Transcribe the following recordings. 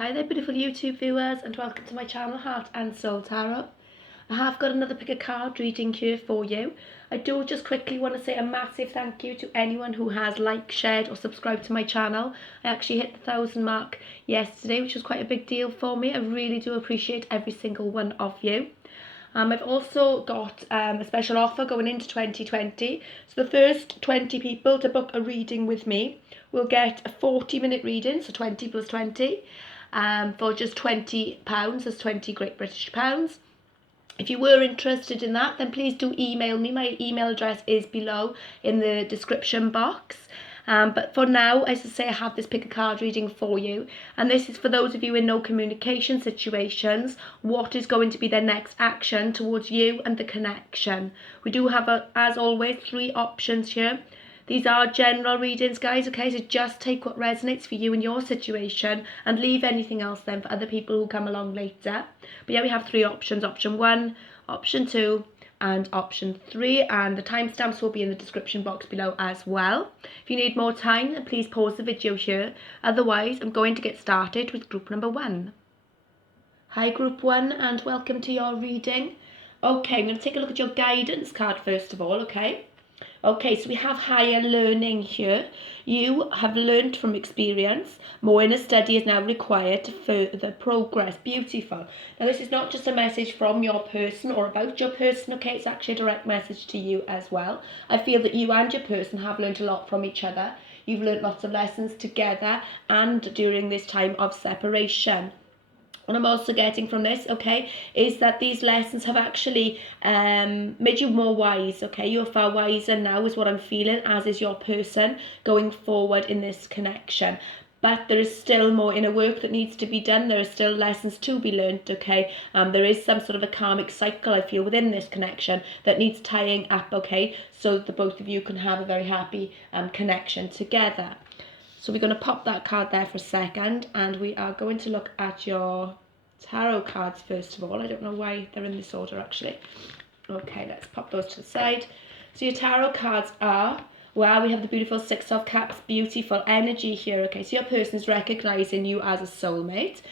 Hi there beautiful YouTube viewers and welcome to my channel Heart and Soul Tarot. I have got another pick a card reading here for you. I do just quickly want to say a massive thank you to anyone who has liked, shared or subscribed to my channel. I actually hit the 1,000 mark yesterday, which was quite a big deal for me. I really do appreciate every single one of you. I've also got a special offer going into 2020. So the first 20 people to book a reading with me will get a 40-minute reading, so 20 plus 20, for just £20, that's 20 Great British pounds. If you were interested in that, then please do email me. My email address is below in the description box. But for now, as I say, I have this pick a card reading for you. And this is for those of you in no communication situations. What is going to be their next action towards you and the connection? We do have, as always, 3 options here. These are general readings, guys, okay? So just take what resonates for you and your situation and leave anything else then for other people who come along later. But yeah, we have 3 options. Option 1, option 2, and option 3. And the timestamps will be in the description box below as well. If you need more time, then please pause the video here. Otherwise, I'm going to get started with group number 1. Hi, group 1, and welcome to your reading. Okay, I'm going to take a look at your guidance card first of all, okay? Okay, so we have higher learning here. You have learned from experience. More inner study is now required to further progress. Beautiful. Now, this is not just a message from your person or about your person, okay? It's actually a direct message to you as well. I feel that you and your person have learned a lot from each other. You've learned lots of lessons together and during this time of separation. What I'm also getting from this, okay, is that these lessons have actually made you more wise, okay? You're far wiser now is what I'm feeling, as is your person going forward in this connection. But there is still more inner work that needs to be done. There are still lessons to be learned, okay? There is some sort of a karmic cycle, I feel, within this connection that needs tying up, okay? So that both of you can have a very happy connection together. So we're going to pop that card there for a second, and we are going to look at your tarot cards first of all. I don't know why they're in this order actually. Okay, let's pop those to the side. So your tarot cards are, wow, we have the beautiful 6 of Cups, beautiful energy here. Okay, so your person is recognizing you as a soulmate.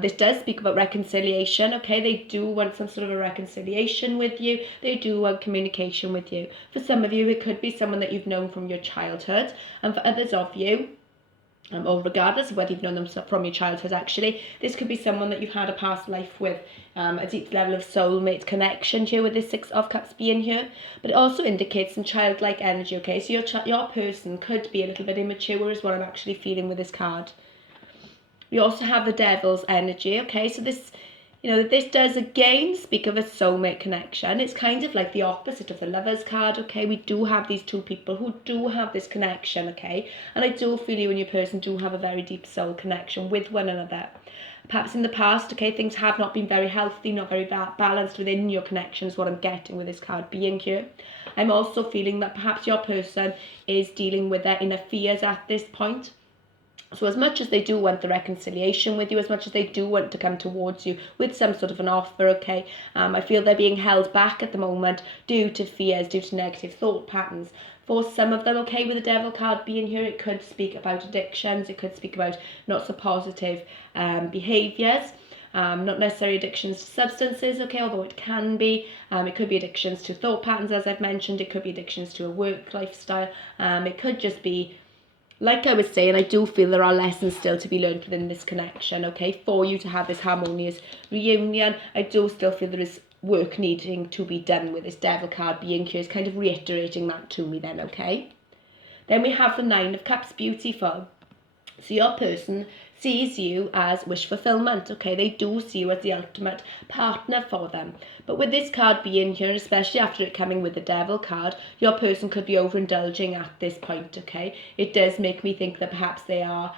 This does speak about reconciliation, okay? They do want some sort of a reconciliation with you. They do want communication with you. For some of you, it could be someone that you've known from your childhood. And for others of you, or regardless of whether you've known them from your childhood actually, this could be someone that you've had a past life with, a deep level of soulmate connection here with this 6 of Cups being here. But it also indicates some childlike energy, okay? So your person could be a little bit immature is what I'm actually feeling with this card. We also have the Devil's energy, okay? So this, this does again speak of a soulmate connection. It's kind of like the opposite of the Lover's card, okay? We do have these 2 people who do have this connection, okay? And I do feel you and your person do have a very deep soul connection with one another. Perhaps in the past, okay, things have not been very healthy, not very balanced within your connection is what I'm getting with this card being here. I'm also feeling that perhaps your person is dealing with their inner fears at this point. So as much as they do want the reconciliation with you, as much as they do want to come towards you with some sort of an offer, okay, I feel they're being held back at the moment due to fears, due to negative thought patterns. For some of them, okay, with the Devil card being here, it could speak about addictions, it could speak about not so positive behaviours. Not necessarily addictions to substances, okay, although it can be. It could be addictions to thought patterns, as I've mentioned. It could be addictions to a work lifestyle. It could just be, like I was saying, I do feel there are lessons still to be learned within this connection, okay, for you to have this harmonious reunion. I do still feel there is work needing to be done with this Devil card being here. It's kind of reiterating that to me then, okay. Then we have the 9 of Cups, beautiful. So your person sees you as wish fulfillment, okay? They do see you as the ultimate partner for them. But with this card being here, especially after it coming with the Devil card, your person could be overindulging at this point, okay? It does make me think that perhaps they are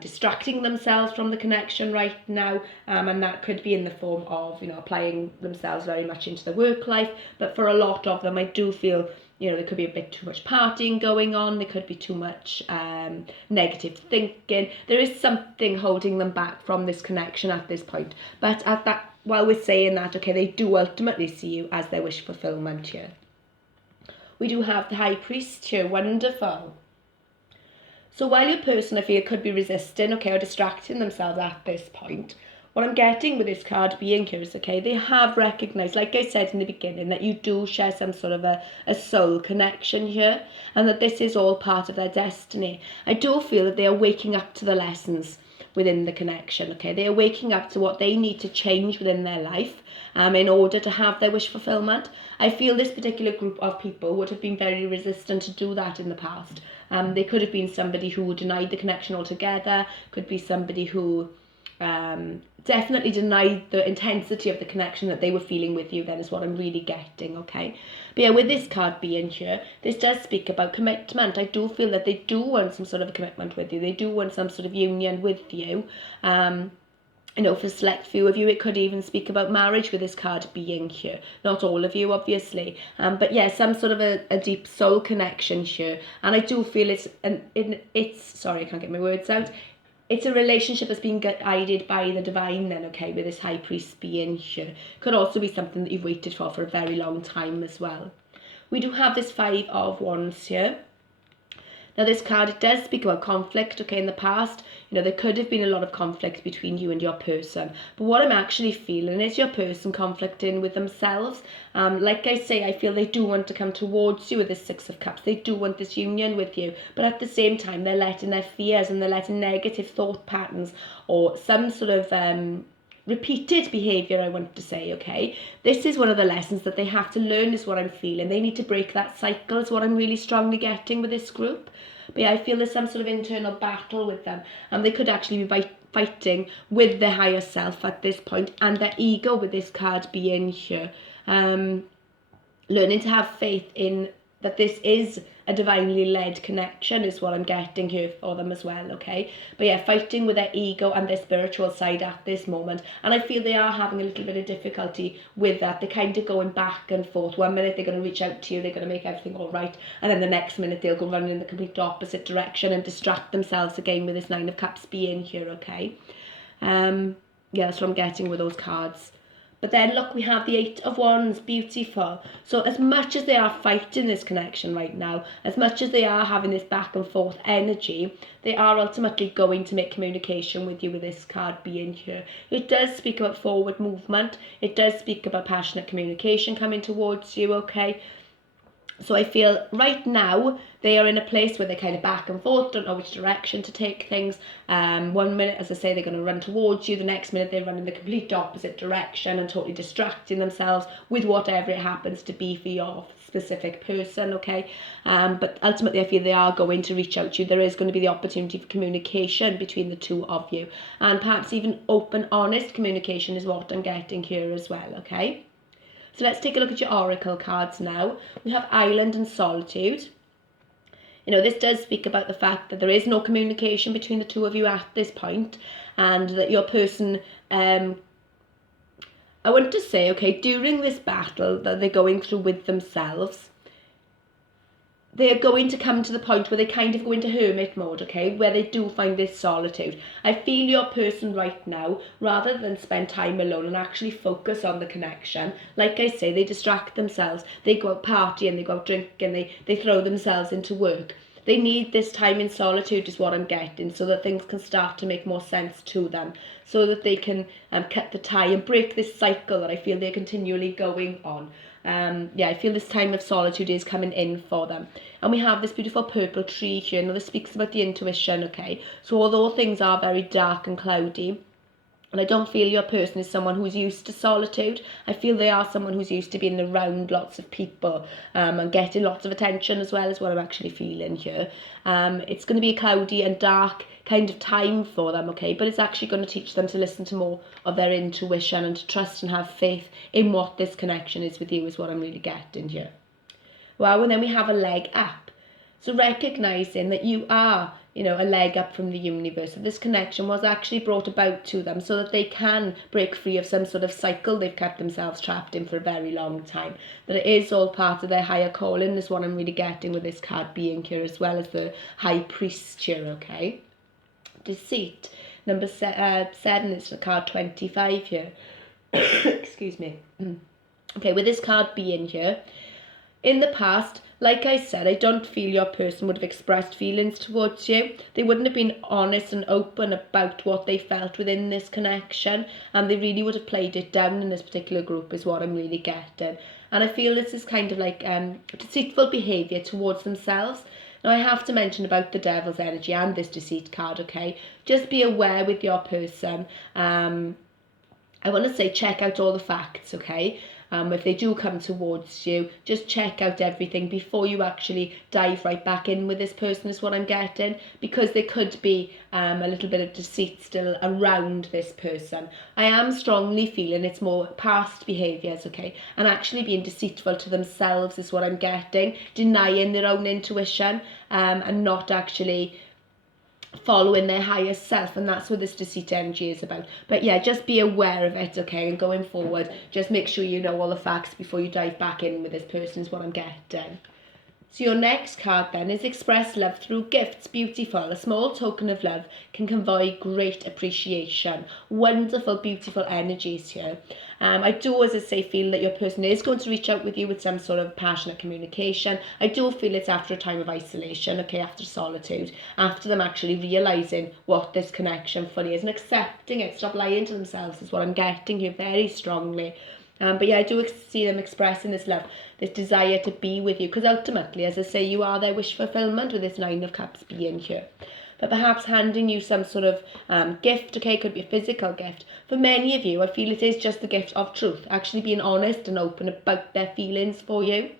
distracting themselves from the connection right now, and that could be in the form of, applying themselves very much into the work life. But for a lot of them, I do feel there could be a bit too much partying going on. There could be too much negative thinking. There is something holding them back from this connection at this point. But while we're saying that, okay, they do ultimately see you as their wish fulfillment here. We do have the High Priest here. Wonderful. So while your person, I feel, could be resisting, okay, or distracting themselves at this point, what I'm getting with this card being here is, okay, they have recognised, like I said in the beginning, that you do share some sort of a soul connection here, and that this is all part of their destiny. I do feel that they are waking up to the lessons within the connection, okay? They are waking up to what they need to change within their life in order to have their wish fulfillment. I feel this particular group of people would have been very resistant to do that in the past. They could have been somebody who denied the connection altogether, could be somebody who definitely denied the intensity of the connection that they were feeling with you, then, is what I'm really getting, okay? But yeah, with this card being here, this does speak about commitment. I do feel that they do want some sort of a commitment with you. They do want some sort of union with you. You know, for a select few of you, it could even speak about marriage with this card being here. Not all of you, obviously. But yeah, some sort of a deep soul connection here. And I do feel sorry, I can't get my words out. It's a relationship that's been guided by the divine then, okay, with this high priest being here. Could also be something that you've waited for a very long time as well. We do have this 5 of Wands here. Now this card, it does speak about conflict, okay, in the past. You know, there could have been a lot of conflict between you and your person. But what I'm actually feeling is your person conflicting with themselves. Like I say, I feel they do want to come towards you with this 6 of Cups. They do want this union with you. But at the same time, they're letting their fears and they're letting negative thought patterns or some sort of repeated behaviour, I want to say, okay? This is one of the lessons that they have to learn, is what I'm feeling. They need to break that cycle, is what I'm really strongly getting with this group. But yeah, I feel there's some sort of internal battle with them, and they could actually be fighting with their higher self at this point, and their ego with this card being here. Learning to have faith in that this is a divinely led connection is what I'm getting here for them as well, okay? But yeah, fighting with their ego and their spiritual side at this moment. And I feel they are having a little bit of difficulty with that. They're kind of going back and forth. One minute they're going to reach out to you, they're going to make everything all right. And then the next minute they'll go running in the complete opposite direction and distract themselves again with this 9 of Cups being here, okay? Yeah, that's what I'm getting with those cards. But then look, we have the 8 of Wands, beautiful. So as much as they are fighting this connection right now, as much as they are having this back and forth energy, they are ultimately going to make communication with you with this card being here. It does speak about forward movement. It does speak about passionate communication coming towards you, okay? So I feel right now they are in a place where they're kind of back and forth, don't know which direction to take things. 1 minute, as I say, they're going to run towards you. The next minute they run in the complete opposite direction and totally distracting themselves with whatever it happens to be for your specific person, okay? But ultimately I feel they are going to reach out to you. There is going to be the opportunity for communication between the two of you. And perhaps even open, honest communication is what I'm getting here as well, okay? So let's take a look at your oracle cards now. We have Island and Solitude. You know, this does speak about the fact that there is no communication between the two of you at this point, and that your person, I want to say, okay, during this battle that they're going through with themselves, they're going to come to the point where they kind of go into hermit mode, okay, where they do find this solitude. I feel your person right now, rather than spend time alone and actually focus on the connection, like I say, they distract themselves. They go out partying, they go out drinking, they throw themselves into work. They need this time in solitude is what I'm getting, so that things can start to make more sense to them, so that they can cut the tie and break this cycle that I feel they're continually going on. Yeah, I feel this time of solitude is coming in for them. And we have this beautiful purple tree here. Now this speaks about the intuition, okay? So although things are very dark and cloudy, and I don't feel your person is someone who's used to solitude. I feel they are someone who's used to being around lots of people and getting lots of attention as well, is what I'm actually feeling here. It's going to be a cloudy and dark kind of time for them, okay? But it's actually going to teach them to listen to more of their intuition and to trust and have faith in what this connection is with you, is what I'm really getting here. Wow, and then we have a leg up. So recognising that you are, you know, a leg up from the universe. That this connection was actually brought about to them so that they can break free of some sort of cycle they've kept themselves trapped in for a very long time. That it is all part of their higher calling is what I'm really getting with this card being here, as well as the high priest here, okay? Deceit. Number 7 is the card 25 here. Excuse me. Okay, with this card being here, in the past, Like I said, I don't feel your person would have expressed feelings towards you. They wouldn't have been honest and open about what they felt within this connection, and they really would have played it down in this particular group is what I'm really getting. And I feel this is kind of like deceitful behaviour towards themselves. Now I have to mention about the devil's energy and this deceit card, okay? Just be aware with your person. I want to say check out all the facts, okay? If they do come towards you, just check out everything before you actually dive right back in with this person is what I'm getting, because there could be a little bit of deceit still around this person. I am strongly feeling it's more past behaviours, okay, and actually being deceitful to themselves is what I'm getting, denying their own intuition and not actually following their higher self, and that's what this deceit energy is about. But yeah, just be aware of it, okay, and going forward just make sure you know all the facts before you dive back in with this person is what I'm getting. So your next card then is express love through gifts. Beautiful. A small token of love can convey great appreciation. Wonderful, beautiful energies here. I do, as I say, feel that your person is going to reach out with you with some sort of passionate communication. I do feel it's after a time of isolation, okay, after solitude, after them actually realising what this connection fully is and accepting it. Stop lying to themselves is what I'm getting here very strongly. But yeah, I do see them expressing this love, this desire to be with you, because ultimately, as I say, you are their wish fulfillment with this Nine of Cups being here. But perhaps handing you some sort of gift, okay, could be a physical gift. For many of you, I feel it is just the gift of truth, actually being honest and open about their feelings for you.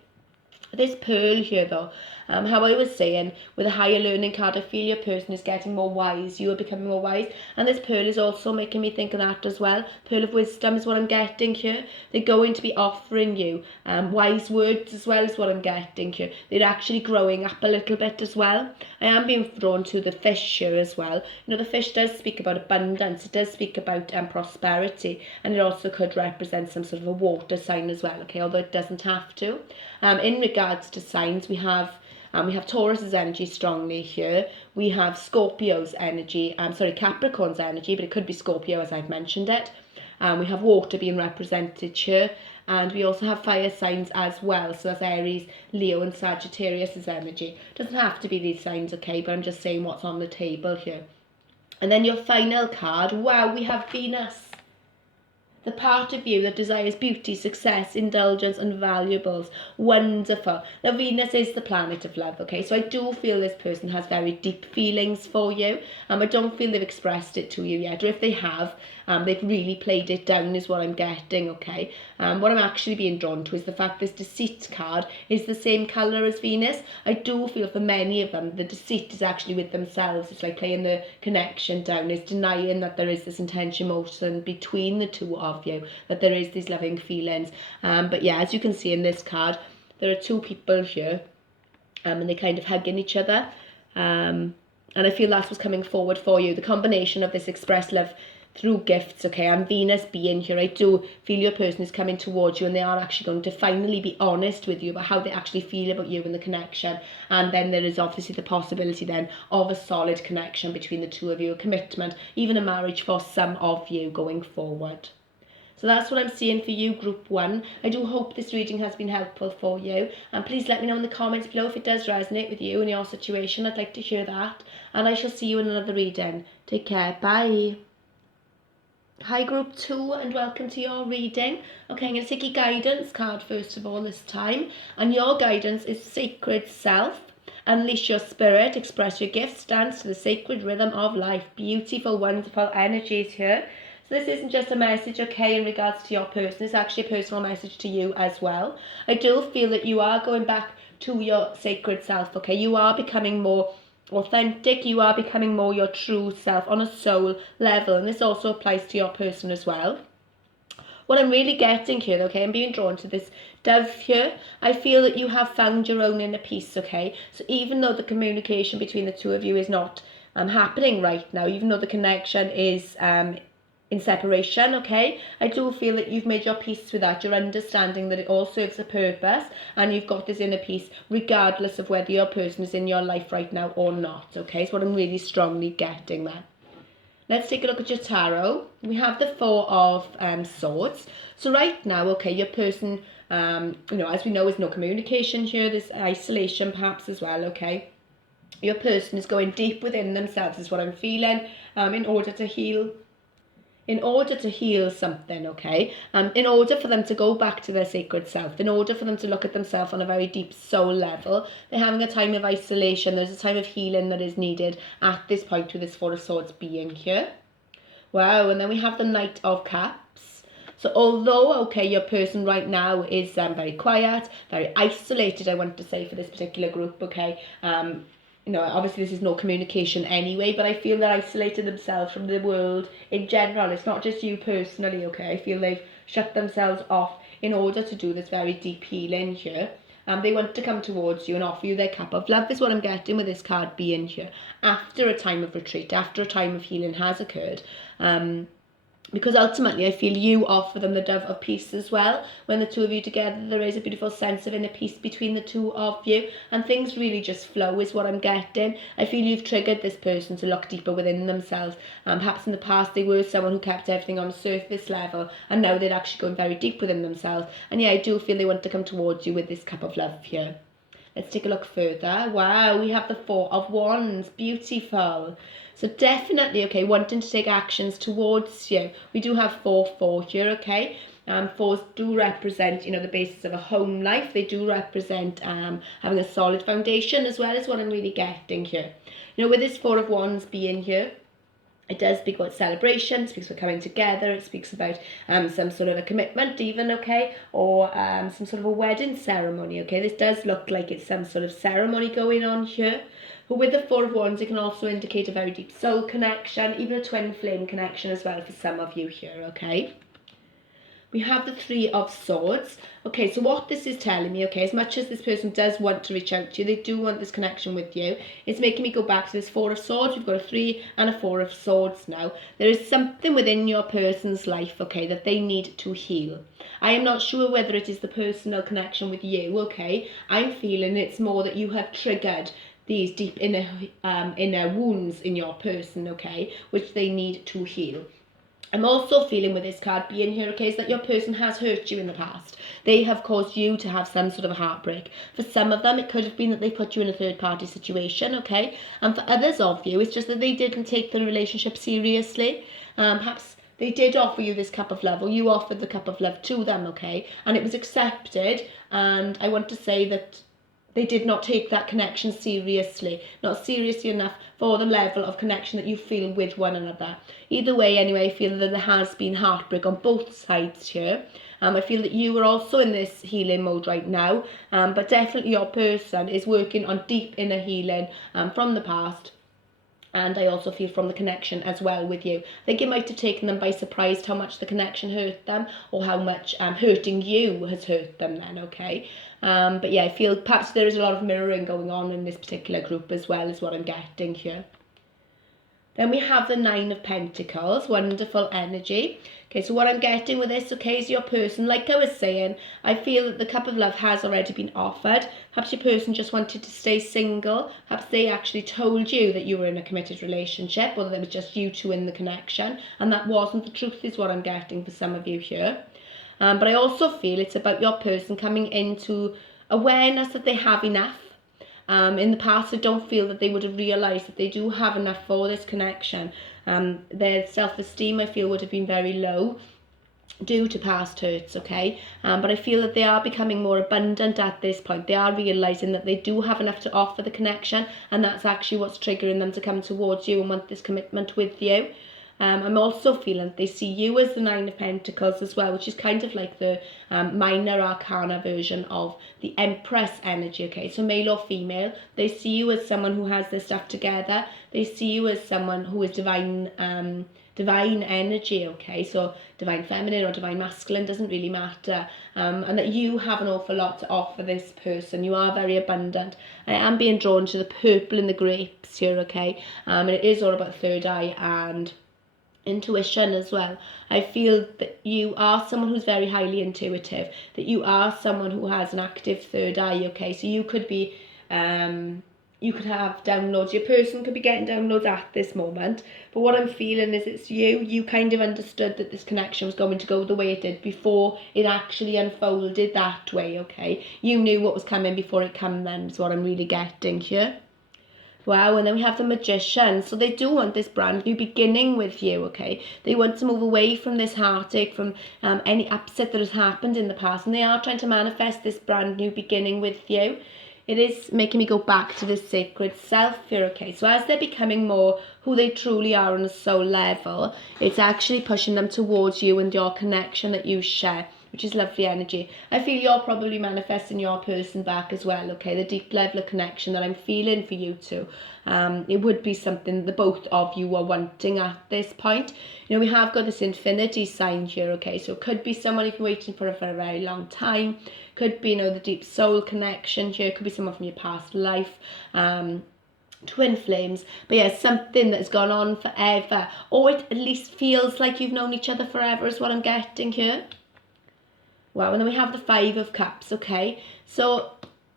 This pearl here though, how I was saying, with a higher learning card, I feel your person is getting more wise, you are becoming more wise, and this pearl is also making me think of that as well. Pearl of wisdom is what I'm getting here. They're going to be offering you wise words as well as what I'm getting here. They're actually growing up a little bit as well. I am being drawn to the fish here as well. You know, the fish does speak about abundance, it does speak about prosperity, and it also could represent some sort of a water sign as well, okay, although it doesn't have to. In regards to signs, we have Taurus's energy strongly here. We have Scorpio's energy, Capricorn's energy, but it could be Scorpio as I've mentioned it. We have water being represented here, and we also have fire signs as well. So that's Aries, Leo, and Sagittarius's energy. Doesn't have to be these signs, okay, but I'm just saying what's on the table here. And then your final card, wow, we have Venus. The part of you that desires beauty, success, indulgence and valuables. Wonderful. Now Venus is the planet of love, okay? So I do feel this person has very deep feelings for you. I don't feel they've expressed it to you yet. Or if they have, they've really played it down is what I'm getting, okay? What I'm actually being drawn to is the fact this deceit card is the same colour as Venus. I do feel for many of them, the deceit is actually with themselves. It's like playing the connection down. It's denying that there is this intention motion between the two of you, that there is these loving feelings. But yeah, as you can see in this card, there are two people here, and they're kind of hugging each other. And I feel that's what's coming forward for you. The combination of this express love through gifts, okay, and Venus being here, I do feel your person is coming towards you and they are actually going to finally be honest with you about how they actually feel about you and the connection. And then there is obviously the possibility then of a solid connection between the two of you, a commitment, even a marriage for some of you going forward. So that's what I'm seeing for you, Group 1. I do hope this reading has been helpful for you. And please let me know in the comments below if it does resonate with you and your situation. I'd like to hear that. And I shall see you in another reading. Take care. Bye. Hi Group 2 and welcome to your reading. Okay, I'm going to take your guidance card first of all this time. And your guidance is Sacred Self. Unleash your spirit, express your gifts, dance to the sacred rhythm of life. Beautiful, wonderful energies here. So this isn't just a message, okay, in regards to your person. It's actually a personal message to you as well. I do feel that you are going back to your sacred self, okay. You are becoming more authentic, you are becoming more your true self on a soul level, and this also applies to your person as well. What I'm really getting here, okay, I'm being drawn to this dove here. I feel that you have found your own inner peace, okay. So even though the communication between the two of you is not happening right now, even though the connection is in separation, okay, I do feel that you've made your peace with that. You're understanding that it all serves a purpose and you've got this inner peace regardless of whether your person is in your life right now or not, okay. So what I'm really strongly getting there. Let's take a look at your tarot. We have the Four of Swords. So right now, okay, your person As we know, there's no communication here. There's isolation perhaps as well, okay? Your person is going deep within themselves is what I'm feeling, in order to heal something, okay? In order for them to go back to their sacred self, in order for them to look at themselves on a very deep soul level, they're having a time of isolation. There's a time of healing that is needed at this point with this Four of Swords being here. Wow, and then we have the Knight of Cups. So although, okay, your person right now is very quiet, very isolated, I want to say, for this particular group, okay? Obviously this is no communication anyway, but I feel they're isolated themselves from the world in general. It's not just you personally, okay? I feel they've shut themselves off in order to do this very deep healing here. They want to come towards you and offer you their cup of love is what I'm getting with this card being here. After a time of retreat, after a time of healing has occurred. Because ultimately I feel you offer them the dove of peace as well. When the two of you together, there is a beautiful sense of inner peace between the two of you, and things really just flow is what I'm getting. I feel you've triggered this person to look deeper within themselves. Perhaps in the past they were someone who kept everything on a surface level, and now they're actually going very deep within themselves. And yeah, I do feel they want to come towards you with this cup of love here. Let's take a look further. Wow, we have the Four of Wands. Beautiful. So definitely, okay, wanting to take actions towards you. We do have 4-4 here, okay? Fours do represent, the basis of a home life. They do represent having a solid foundation as well as what I'm really getting here. With this Four of Wands being here, it does speak about celebration, it speaks about coming together, it speaks about some sort of a commitment even, okay, or some sort of a wedding ceremony, okay. This does look like it's some sort of ceremony going on here. But with the Four of Wands, it can also indicate a very deep soul connection, even a twin flame connection as well for some of you here, okay. We have the Three of Swords. Okay, so what this is telling me, okay, as much as this person does want to reach out to you, they do want this connection with you, it's making me go back to this Four of Swords. We've got a 3 and a 4 of Swords now. There is something within your person's life, okay, that they need to heal. I am not sure whether it is the personal connection with you, okay. I'm feeling it's more that you have triggered these deep inner wounds in your person, okay, which they need to heal. I'm also feeling with this card being here, okay, is that your person has hurt you in the past. They have caused you to have some sort of a heartbreak. For some of them, it could have been that they put you in a third-party situation, okay? And for others of you, it's just that they didn't take the relationship seriously. Perhaps they did offer you this cup of love, or you offered the cup of love to them, okay? And it was accepted, and I want to say that they did not take that connection seriously, not seriously enough for the level of connection that you feel with one another. Either way, anyway, I feel that there has been heartbreak on both sides here. I feel that you are also in this healing mode right now, but definitely your person is working on deep inner healing from the past. And I also feel from the connection as well with you. I think it might have taken them by surprise how much the connection hurt them, or how much hurting you has hurt them then, okay? But yeah, I feel perhaps there is a lot of mirroring going on in this particular group as well, is what I'm getting here. Then we have the Nine of Pentacles, wonderful energy. Okay, so what I'm getting with this, okay, is your person, like I was saying, I feel that the cup of love has already been offered. Perhaps your person just wanted to stay single. Perhaps they actually told you that you were in a committed relationship, or that it was just you two in the connection, and that wasn't the truth, is what I'm getting for some of you here. But I also feel it's about your person coming into awareness that they have enough. In the past, I don't feel that they would have realised that they do have enough for this connection. Their self-esteem, I feel, would have been very low due to past hurts, okay? But I feel that they are becoming more abundant at this point. They are realising that they do have enough to offer the connection, and that's actually what's triggering them to come towards you and want this commitment with you. I'm also feeling that they see you as the Nine of Pentacles as well, which is kind of like the minor arcana version of the Empress energy, okay? So male or female, they see you as someone who has their stuff together. They see you as someone who is divine energy, okay? So divine feminine or divine masculine, doesn't really matter. And that you have an awful lot to offer this person. You are very abundant. I am being drawn to the purple in the grapes here, okay? And it is all about third eye and intuition as well. I feel that you are someone who's very highly intuitive, that you are someone who has an active third eye, okay? So you could be you could have downloads. Your person could be getting downloads at this moment. But what I'm feeling is it's you. You kind of understood that this connection was going to go the way it did before it actually unfolded that way, okay? You knew what was coming before it came then, is what I'm really getting here. Wow, and then we have the Magician. So they do want this brand new beginning with you, okay? They want to move away from this heartache, from any upset that has happened in the past. And they are trying to manifest this brand new beginning with you. It is making me go back to this sacred self here, okay? So as they're becoming more who they truly are on a soul level, it's actually pushing them towards you and your connection that you share, which is lovely energy. I feel you're probably manifesting your person back as well, okay? The deep level of connection that I'm feeling for you two. It would be something the both of you are wanting at this point. You know, we have got this infinity sign here, okay? So it could be someone you've been waiting for a very long time. Could be, you know, the deep soul connection here. Could be someone from your past life. Twin flames, but yeah, something that's gone on forever, or it at least feels like you've known each other forever is what I'm getting here. Wow, and then we have the Five of Cups, okay? So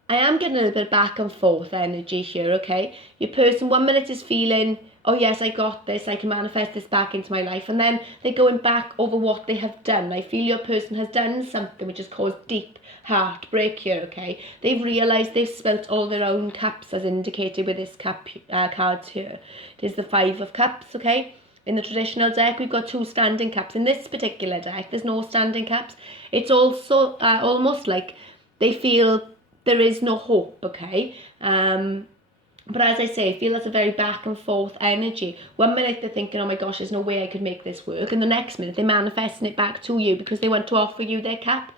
I am getting a little bit back and forth energy here, okay? Your person 1 minute is feeling, oh yes, I got this, I can manifest this back into my life. And then they're going back over what they have done. I feel your person has done something which has caused deep heartbreak here, okay? They've realised they've spilt all their own cups, as indicated with this cards here. It is the Five of Cups, okay? In the traditional deck, we've got 2 standing cups. In this particular deck, there's no standing cups. It's also almost like they feel there is no hope, okay? But as I say, I feel that's a very back and forth energy. 1 minute they're thinking, oh my gosh, there's no way I could make this work. And the next minute they're manifesting it back to you because they want to offer you their cup.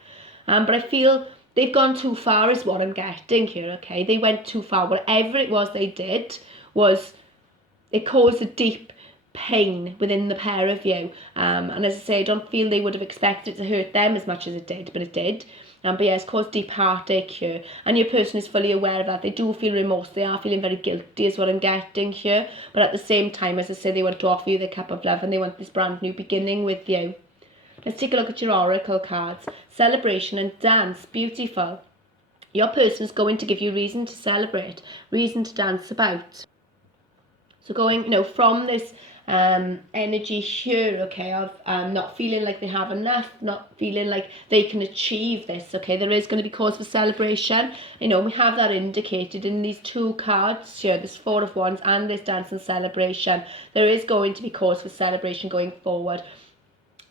But I feel they've gone too far is what I'm getting here, okay? They went too far. Whatever it was they did was, it caused a deep pain within the pair of you. And as I say, I don't feel they would have expected it to hurt them as much as it did, but it did. But yeah, it's caused deep heartache here. And your person is fully aware of that. They do feel remorse. They are feeling very guilty is what I'm getting here. But at the same time, as I say, they want to offer you the cup of love and they want this brand new beginning with you. Let's take a look at your oracle cards. Celebration and dance. Beautiful. Your person is going to give you reason to celebrate, reason to dance about. So going, you know, from this energy here, okay, of not feeling like they have enough, not feeling like they can achieve this, okay, there is going to be cause for celebration. You know, we have that indicated in these 2 cards here, this 4 of Wands and this dance and celebration. There is going to be cause for celebration going forward.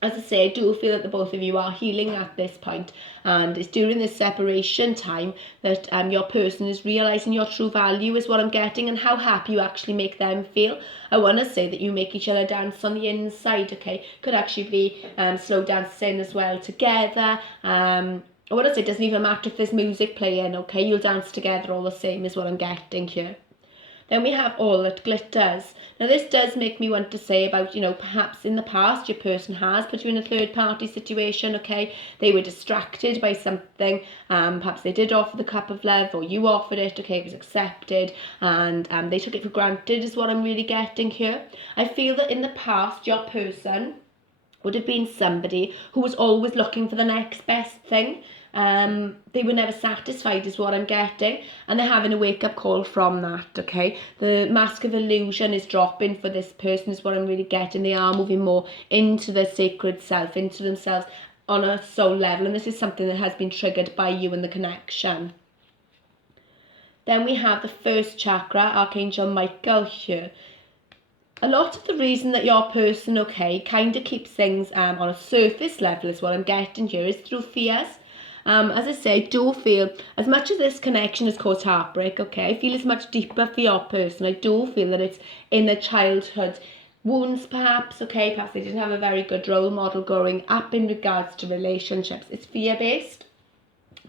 As I say, I do feel that the both of you are healing at this point, and it's during this separation time that your person is realising your true value is what I'm getting, and how happy you actually make them feel. I want to say that you make each other dance on the inside, okay? Could actually be slow dancing as well together. I want to say it doesn't even matter if there's music playing, okay? You'll dance together all the same is what I'm getting here. Then we have All That Glitters. Now this does make me want to say about, you know, perhaps in the past your person has put you in a third party situation, okay? They were distracted by something. Perhaps they did offer the cup of love or you offered it, okay, it was accepted, and they took it for granted is what I'm really getting here. I feel that in the past your person would have been somebody who was always looking for the next best thing. They were never satisfied is what I'm getting, and they're having a wake-up call from that, okay? The mask of illusion is dropping for this person is what I'm really getting. They are moving more into their sacred self, into themselves on a soul level, and this is something that has been triggered by you and the connection. Then we have the first chakra, Archangel Michael here. A lot of the reason that your person, okay, kind of keeps things on a surface level is what I'm getting here is through fears. As I say, I do feel, as much as this connection has caused heartbreak, okay, I feel it's much deeper for your person. I do feel that it's in their childhood wounds perhaps, okay, perhaps they didn't have a very good role model growing up in regards to relationships. It's fear-based,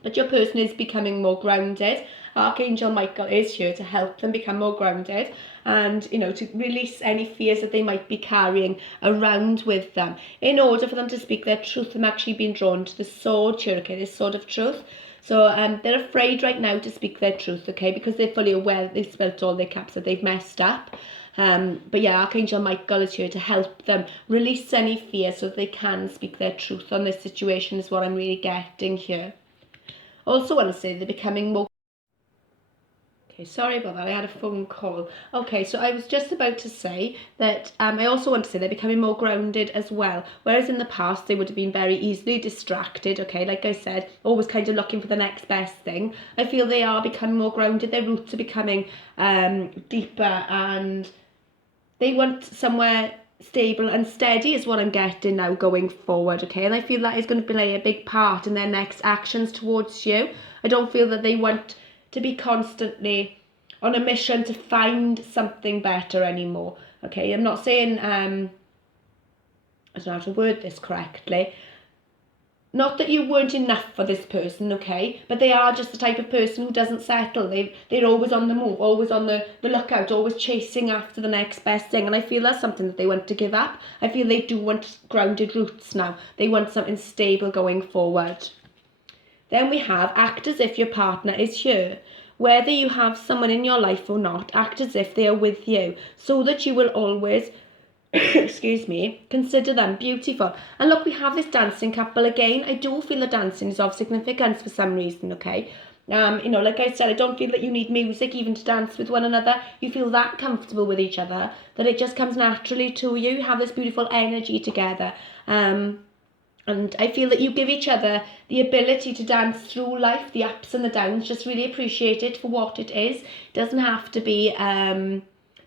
but your person is becoming more grounded. Archangel Michael is here to help them become more grounded and, you know, to release any fears that they might be carrying around with them. In order for them to speak their truth, I'm actually being drawn to the sword here, okay, this sword of truth. So they're afraid right now to speak their truth, okay, because they're fully aware that they've spilt all their cups, that they've messed up. But yeah, Archangel Michael is here to help them release any fear so that they can speak their truth on this situation is what I'm really getting here. Also want to say they're becoming more Okay, sorry about that. I had a phone call. Okay, so I was just about to say that I also want to say they're becoming more grounded as well. Whereas in the past, they would have been very easily distracted, okay? Like I said, always kind of looking for the next best thing. I feel they are becoming more grounded. Their roots are becoming deeper, and they want somewhere stable and steady is what I'm getting now going forward, okay? And I feel that is going to play a big part in their next actions towards you. I don't feel that they want to be constantly on a mission to find something better anymore, okay? I'm not saying, I don't know how to word this correctly. Not that you weren't enough for this person, okay? But they are just the type of person who doesn't settle. They're always on the move, always on the lookout, always chasing after the next best thing. And I feel that's something that they want to give up. I feel they do want grounded roots now. They want something stable going forward. Then we have act as if your partner is here. Whether you have someone in your life or not, act as if they are with you, so that you will always excuse me, consider them beautiful. And look, we have this dancing couple again. I do feel the dancing is of significance for some reason, okay? Like I said, I don't feel that you need music even to dance with one another. You feel that comfortable with each other that it just comes naturally to you. You have this beautiful energy together. And I feel that you give each other the ability to dance through life, the ups and the downs. Just really appreciate it for what it is. It doesn't have to be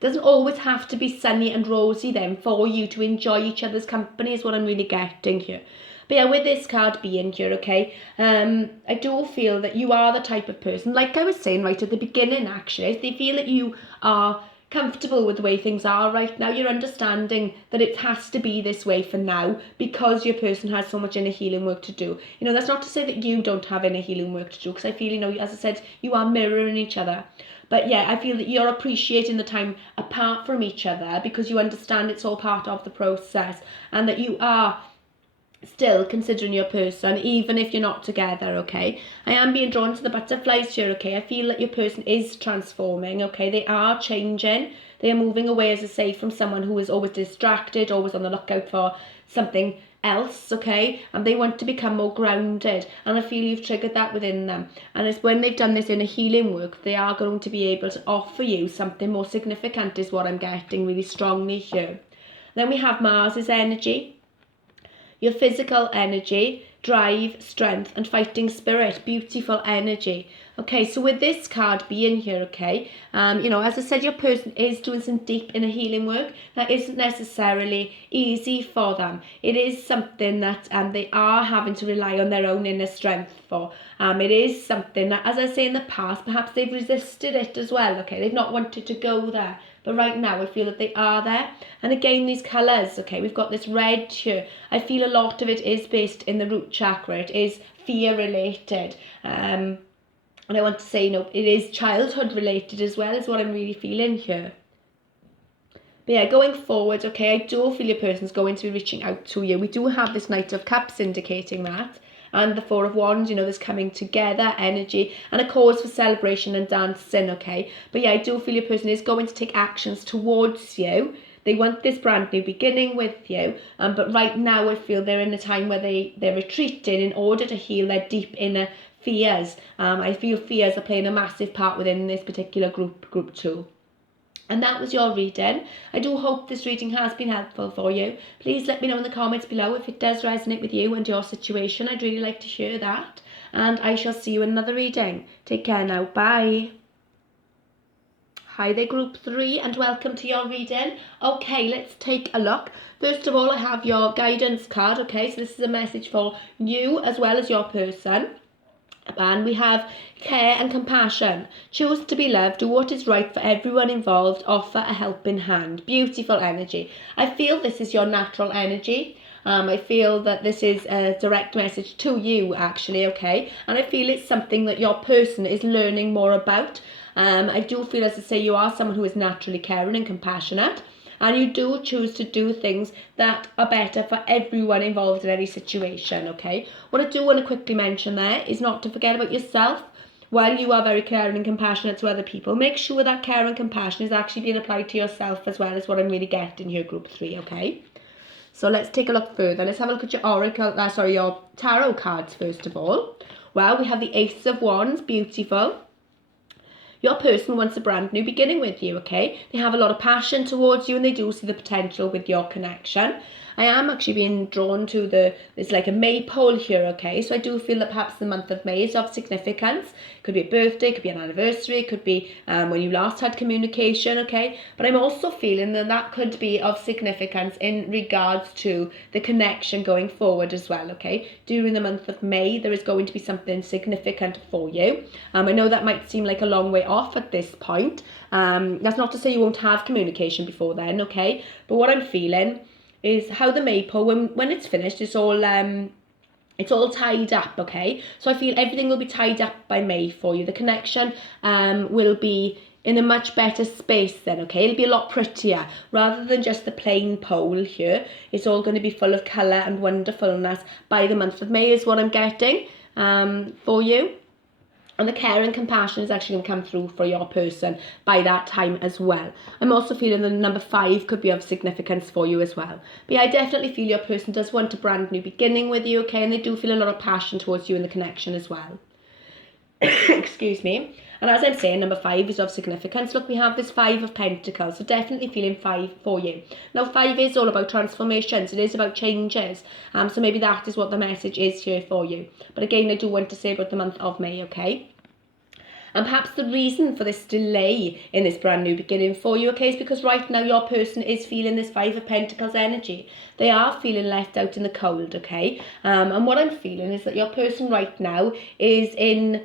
doesn't always have to be sunny and rosy then for you to enjoy each other's company is what I'm really getting here. But yeah, with this card being here, okay, I do feel that you are the type of person, like I was saying right at the beginning actually, if they feel that you are comfortable with the way things are right now, you're understanding that it has to be this way for now because your person has so much inner healing work to do. That's not to say that you don't have inner healing work to do, because I feel, as I said, you are mirroring each other. But yeah, I feel that you're appreciating the time apart from each other because you understand it's all part of the process, and that you are still considering your person even if you're not together, okay? I am being drawn to the butterflies here, okay? I feel that your person is transforming, okay? They are changing. They are moving away, as I say, from someone who is always distracted, always on the lookout for something else, okay? And they want to become more grounded, and I feel you've triggered that within them. And it's when they've done this inner healing work, they are going to be able to offer you something more significant is what I'm getting really strongly here. Then we have Mars's energy. Your physical energy, drive, strength, and fighting spirit. Beautiful energy. Okay, so with this card being here, okay, as I said, your person is doing some deep inner healing work that isn't necessarily easy for them. It is something that they are having to rely on their own inner strength for. It is something that, as I say in the past, perhaps they've resisted it as well, okay? They've not wanted to go there. But right now I feel that they are there. And again, these colours, okay, we've got this red here. I feel a lot of it is based in the root chakra. It is fear related. And I want to say, it is childhood related as well, is what I'm really feeling here. But yeah, going forward, okay, I do feel your person's going to be reaching out to you. We do have this Knight of Cups indicating that. And the Four of Wands, this coming together energy and a cause for celebration and dancing, okay? But yeah, I do feel your person is going to take actions towards you. They want this brand new beginning with you. But right now I feel they're in a time where they're retreating in order to heal their deep inner fears. I feel fears are playing a massive part within this particular group 2. And that was your reading. I do hope this reading has been helpful for you. Please let me know in the comments below if it does resonate with you and your situation. I'd really like to hear that. And I shall see you in another reading. Take care now. Bye. Hi there, group 3, and welcome to your reading. Okay, let's take a look. First of all, I have your guidance card. Okay, so this is a message for you as well as your person. And we have care and compassion. Choose to be loved. Do what is right for everyone involved. Offer a helping hand. Beautiful energy. I feel this is your natural energy. I feel that this is a direct message to you actually, okay? And I feel it's something that your person is learning more about. I do feel, as I say, you are someone who is naturally caring and compassionate. And you do choose to do things that are better for everyone involved in any situation, okay? What I do want to quickly mention there is not to forget about yourself. While you are very caring and compassionate to other people, make sure that care and compassion is actually being applied to yourself as well, as what I'm really getting here, group 3, okay? So let's take a look further. Let's have a look at your your tarot cards first of all. Well, we have the Ace of Wands, beautiful. Your person wants a brand new beginning with you, okay? They have a lot of passion towards you and they do see the potential with your connection. I am actually being drawn to there's like a maypole here, okay? So I do feel that perhaps the month of May is of significance. Could be a birthday, could be an anniversary, could be when you last had communication, okay? But I'm also feeling that could be of significance in regards to the connection going forward as well, okay? During the month of May, there is going to be something significant for you. I know that might seem like a long way off at this point. That's not to say you won't have communication before then, okay? But what I'm feeling is how the maypole, when it's finished, it's all tied up, okay? So I feel everything will be tied up by May for you. The connection will be in a much better space then, okay? It'll be a lot prettier. Rather than just the plain pole here, it's all going to be full of colour and wonderfulness by the month of May is what I'm getting for you. And the care and compassion is actually going to come through for your person by that time as well. I'm also feeling that number 5 could be of significance for you as well. But yeah, I definitely feel your person does want a brand new beginning with you, okay? And they do feel a lot of passion towards you in the connection as well. Excuse me. And as I'm saying, number 5 is of significance. Look, we have this 5 of Pentacles, so definitely feeling 5 for you. Now, 5 is all about transformations. It is about changes. So maybe that is what the message is here for you. But again, I do want to say about the month of May, okay? And perhaps the reason for this delay in this brand new beginning for you, okay, is because right now your person is feeling this 5 of Pentacles energy. They are feeling left out in the cold, okay? And what I'm feeling is that your person right now is in,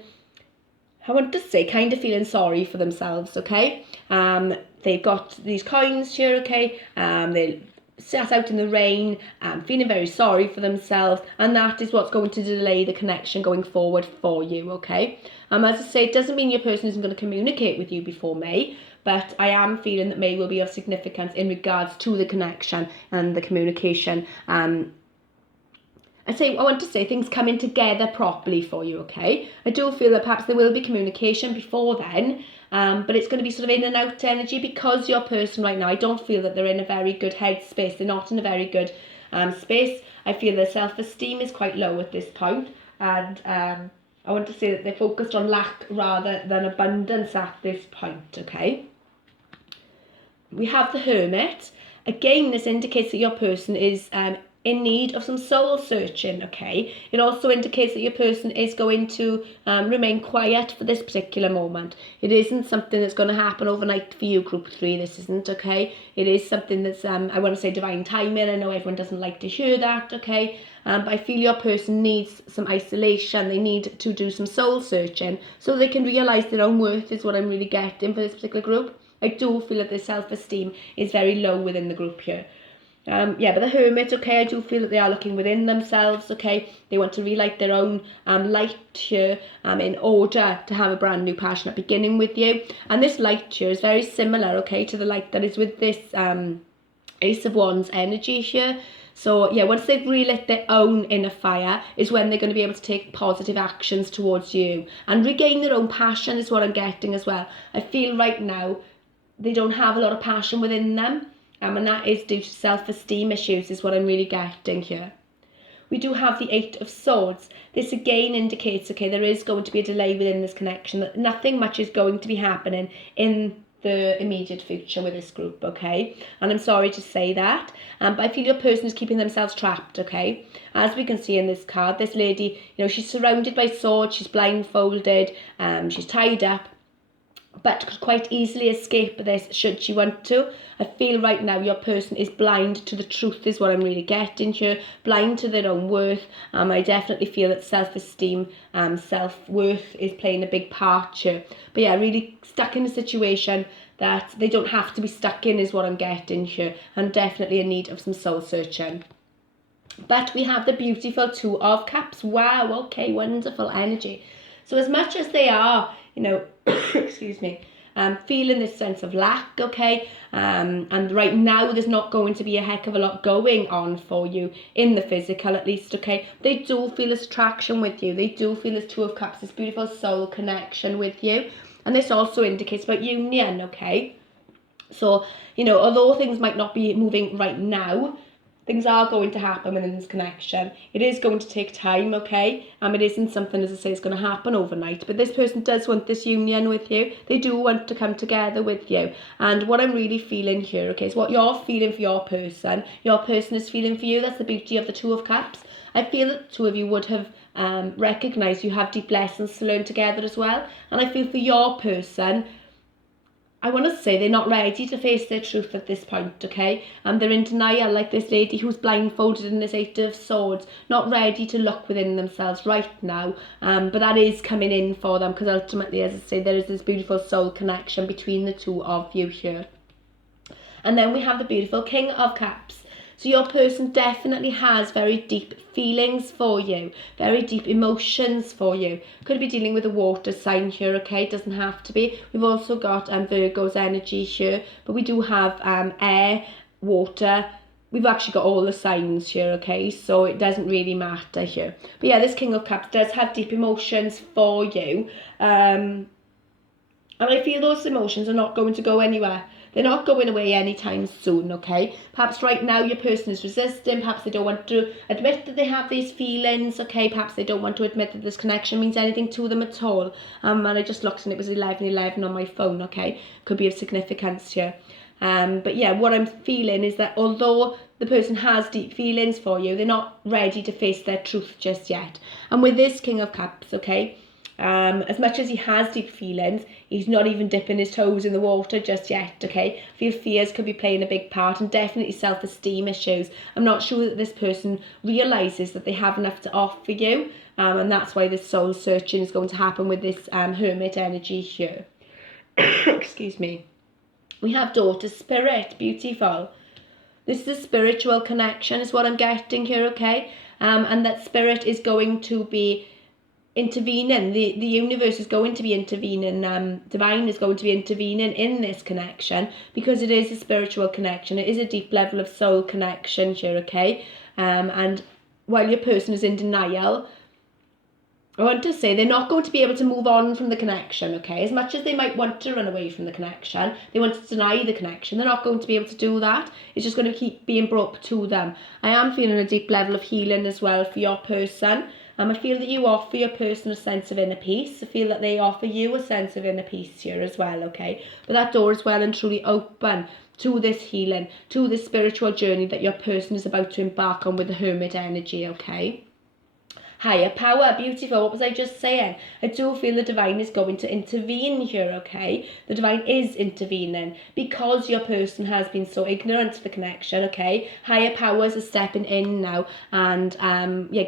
I want to say, kind of feeling sorry for themselves, okay? They've got these coins here, okay? They sat out in the rain, feeling very sorry for themselves, and that is what's going to delay the connection going forward for you, okay? As I say, it doesn't mean your person isn't going to communicate with you before May, but I am feeling that May will be of significance in regards to the connection and the communication. I want to say things coming together properly for you, okay? I do feel that perhaps there will be communication before then, but it's going to be sort of in and out energy because your person right now, I don't feel that they're in a very good headspace. They're not in a very good space. I feel their self-esteem is quite low at this point, and I want to say that they're focused on lack rather than abundance at this point, okay? We have the Hermit. Again, this indicates that your person is in need of some soul searching, okay? It also indicates that your person is going to remain quiet for this particular moment. It isn't something that's going to happen overnight for you, group 3, this isn't, okay? It is something that's, I want to say divine timing. I know everyone doesn't like to hear that, okay? But I feel your person needs some isolation. They need to do some soul searching so they can realise their own worth is what I'm really getting for this particular group. I do feel that their self-esteem is very low within the group here. But the Hermit, okay, I do feel that they are looking within themselves, okay? They want to relight their own light here in order to have a brand new passionate beginning with you. And this light here is very similar, okay, to the light that is with this Ace of Wands energy here. So yeah, once they've relit their own inner fire is when they're going to be able to take positive actions towards you and regain their own passion is what I'm getting as well. I feel right now they don't have a lot of passion within them. And that is due to self-esteem issues is what I'm really getting here. We do have the 8 of Swords. This again indicates, okay, there is going to be a delay within this connection, that nothing much is going to be happening in the immediate future with this group, okay? And I'm sorry to say that, but I feel your person is keeping themselves trapped, okay? As we can see in this card, this lady, you know, she's surrounded by swords, she's blindfolded, she's tied up, but could quite easily escape this should she want to. I feel right now your person is blind to the truth is what I'm really getting here, blind to their own worth. I definitely feel that self-esteem, self-worth is playing a big part here. But yeah, really stuck in a situation that they don't have to be stuck in is what I'm getting here, and definitely in need of some soul searching. But we have the beautiful 2 of Cups. Wow, okay, wonderful energy. So as much as they are, you know, excuse me, feeling this sense of lack, okay, and right now there's not going to be a heck of a lot going on for you in the physical at least, okay, they do feel this attraction with you. They do feel this 2 of Cups, this beautiful soul connection with you. And this also indicates about union, okay. So, you know, although things might not be moving right now, things are going to happen within this connection. It is going to take time, okay? It isn't something, as I say, is going to happen overnight. But this person does want this union with you. They do want to come together with you. And what I'm really feeling here, okay, is what you're feeling for your person is feeling for you. That's the beauty of the Two of Cups. I feel that the two of you would have recognised you have deep lessons to learn together as well. And I feel for your person, I want to say they're not ready to face their truth at this point, okay? They're in denial, like this lady who's blindfolded in this Eight of Swords, not ready to look within themselves right now. But that is coming in for them, because ultimately, as I say, there is this beautiful soul connection between the two of you here. And then we have the beautiful King of Cups. So your person definitely has very deep feelings for you, very deep emotions for you. Could be dealing with a water sign here, okay? It doesn't have to be. We've also got Virgo's energy here, but we do have air, water. We've actually got all the signs here, okay? So it doesn't really matter here. But yeah, this King of Cups does have deep emotions for you. And I feel those emotions are not going to go anywhere. They're not going away anytime soon, okay? Perhaps right now your person is resisting. Perhaps they don't want to admit that they have these feelings, okay? Perhaps they don't want to admit that this connection means anything to them at all. And I just looked and it was 11:11 on my phone, okay? Could be of significance here. But yeah, what I'm feeling is that although the person has deep feelings for you, they're not ready to face their truth just yet. And with this King of Cups, okay? As much as he has deep feelings, he's not even dipping his toes in the water just yet, okay? I feel fears could be playing a big part, and definitely self-esteem issues. I'm not sure that this person realises that they have enough to offer you, and that's why this soul searching is going to happen with this Hermit energy here. Excuse me. We have Daughter Spirit, beautiful. This is a spiritual connection is what I'm getting here, okay? And that spirit is going to be intervening. The universe is going to be intervening. Divine is going to be intervening in this connection, because it is a spiritual connection. It is a deep level of soul connection here, okay? And while your person is in denial, I want to say they're not going to be able to move on from the connection, okay? As much as they might want to run away from the connection, they want to deny the connection, they're not going to be able to do that. It's just going to keep being brought to them. I am feeling a deep level of healing as well for your person. I feel that you offer your person a sense of inner peace. I feel that they offer you a sense of inner peace here as well, okay? But that door is well and truly open to this healing, to this spiritual journey that your person is about to embark on with the Hermit energy, okay? Higher power, beautiful. What was I just saying? I do feel the divine is going to intervene here, okay? The divine is intervening because your person has been so ignorant to the connection, okay? Higher powers are stepping in now and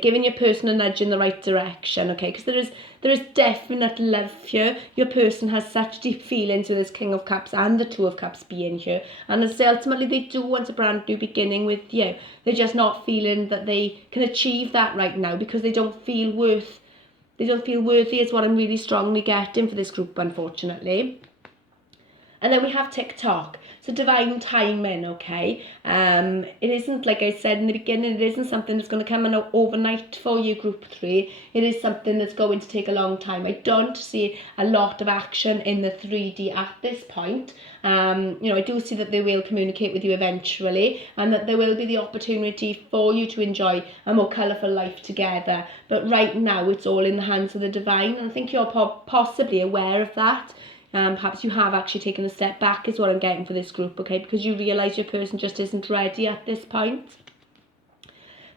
giving your person a nudge in the right direction, okay? Because there is definite love here. Your person has such deep feelings with this King of Cups and the Two of Cups being here. And as I say, ultimately they do want a brand new beginning with you. They're just not feeling that they can achieve that right now because they don't feel worthy is what I'm really strongly getting for this group, unfortunately. And then we have TikTok. So divine timing, okay? It isn't, like I said in the beginning, it isn't something that's going to come in overnight for you, group 3. It is something that's going to take a long time. I don't see a lot of action in the 3D at this point. I do see that they will communicate with you eventually, and that there will be the opportunity for you to enjoy a more colourful life together. But right now, it's all in the hands of the divine, and I think you're possibly aware of that. Perhaps you have actually taken a step back is what I'm getting for this group, okay? Because you realise your person just isn't ready at this point.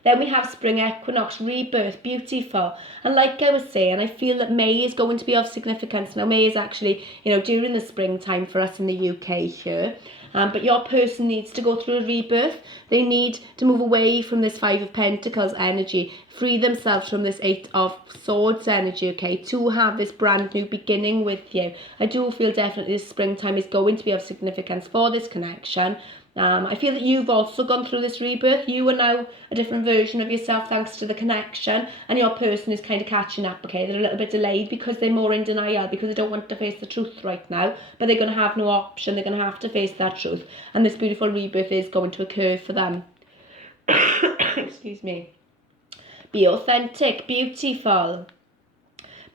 Then we have spring equinox, rebirth, beautiful. And like I was saying, I feel that May is going to be of significance. Now, May is actually, during the springtime for us in the UK here. But your person needs to go through a rebirth. They need to move away from this Five of Pentacles energy, free themselves from this Eight of Swords energy, okay, to have this brand new beginning with you. I do feel definitely this springtime is going to be of significance for this connection. I feel that you've also gone through this rebirth. You are now a different version of yourself thanks to the connection, and your person is kind of catching up, okay? They're a little bit delayed because they're more in denial, because they don't want to face the truth right now, but they're going to have no option. They're going to have to face that truth, and this beautiful rebirth is going to occur for them. Excuse me. Be authentic, beautiful.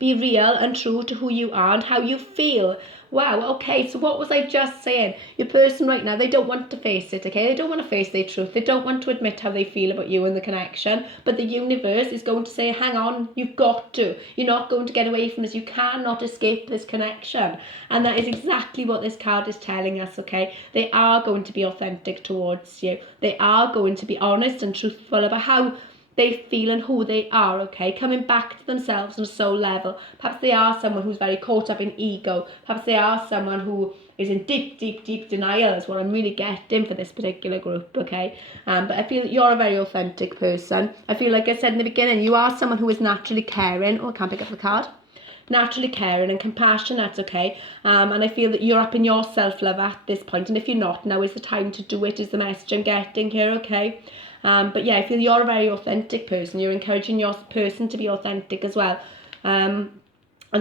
Be real and true to who you are and how you feel. Wow, okay, so what was I just saying? Your person right now, they don't want to face it, okay? They don't want to face their truth. They don't want to admit how they feel about you and the connection. But the universe is going to say, hang on, you've got to. You're not going to get away from this. You cannot escape this connection. And that is exactly what this card is telling us, okay? They are going to be authentic towards you. They are going to be honest and truthful about how they feel and who they are, okay? Coming back to themselves on a soul level. Perhaps they are someone who's very caught up in ego. Perhaps they are someone who is in deep denial is what I'm really getting for this particular group, okay? But I feel that you're a very authentic person. I feel like I said in the beginning, you are someone who is naturally caring. Oh, I can't pick up the card. Naturally caring and compassionate, okay? And I feel that you're up in your self-love at this point. And if you're not, now is the time to do it, is the message I'm getting here, okay? But yeah, I feel you're a very authentic person. You're encouraging your person to be authentic as well. And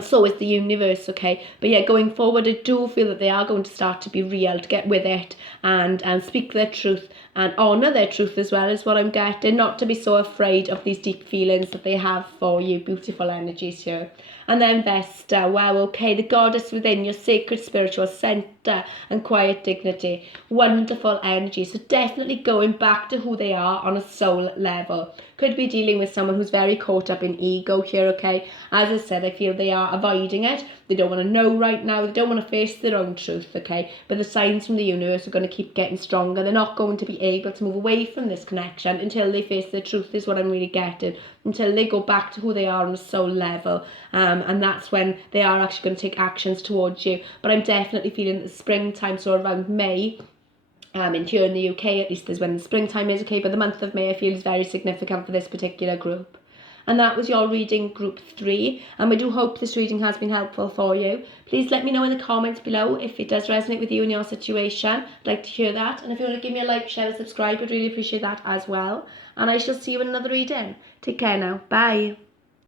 so is the universe, okay? But yeah, going forward, I do feel that they are going to start to be real, to get with it and speak their truth and honour their truth as well, is what I'm getting. Not to be so afraid of these deep feelings that they have for you. Beautiful energies here. And then Vesta, wow, okay, the goddess within, your sacred spiritual centre and quiet dignity. Wonderful energy. So definitely going back to who they are on a soul level. Could be dealing with someone who's very caught up in ego here, okay? As I said, I feel they are avoiding it. They don't want to know right now. They don't want to face their own truth, okay? But the signs from the universe are going to keep getting stronger. They're not going to be able to move away from this connection until they face their truth, is what I'm really getting. Until they go back to who they are on a soul level. And that's when they are actually going to take actions towards you. But I'm definitely feeling the springtime, so around May, and here in the UK at least is when the springtime is, okay? But the month of May I feel is very significant for this particular group. And that was your reading, group 3. And I do hope this reading has been helpful for you. Please let me know in the comments below if it does resonate with you in your situation. I'd like to hear that. And if you want to give me a like, share and subscribe, I'd really appreciate that as well. And I shall see you in another reading. Take care now. Bye.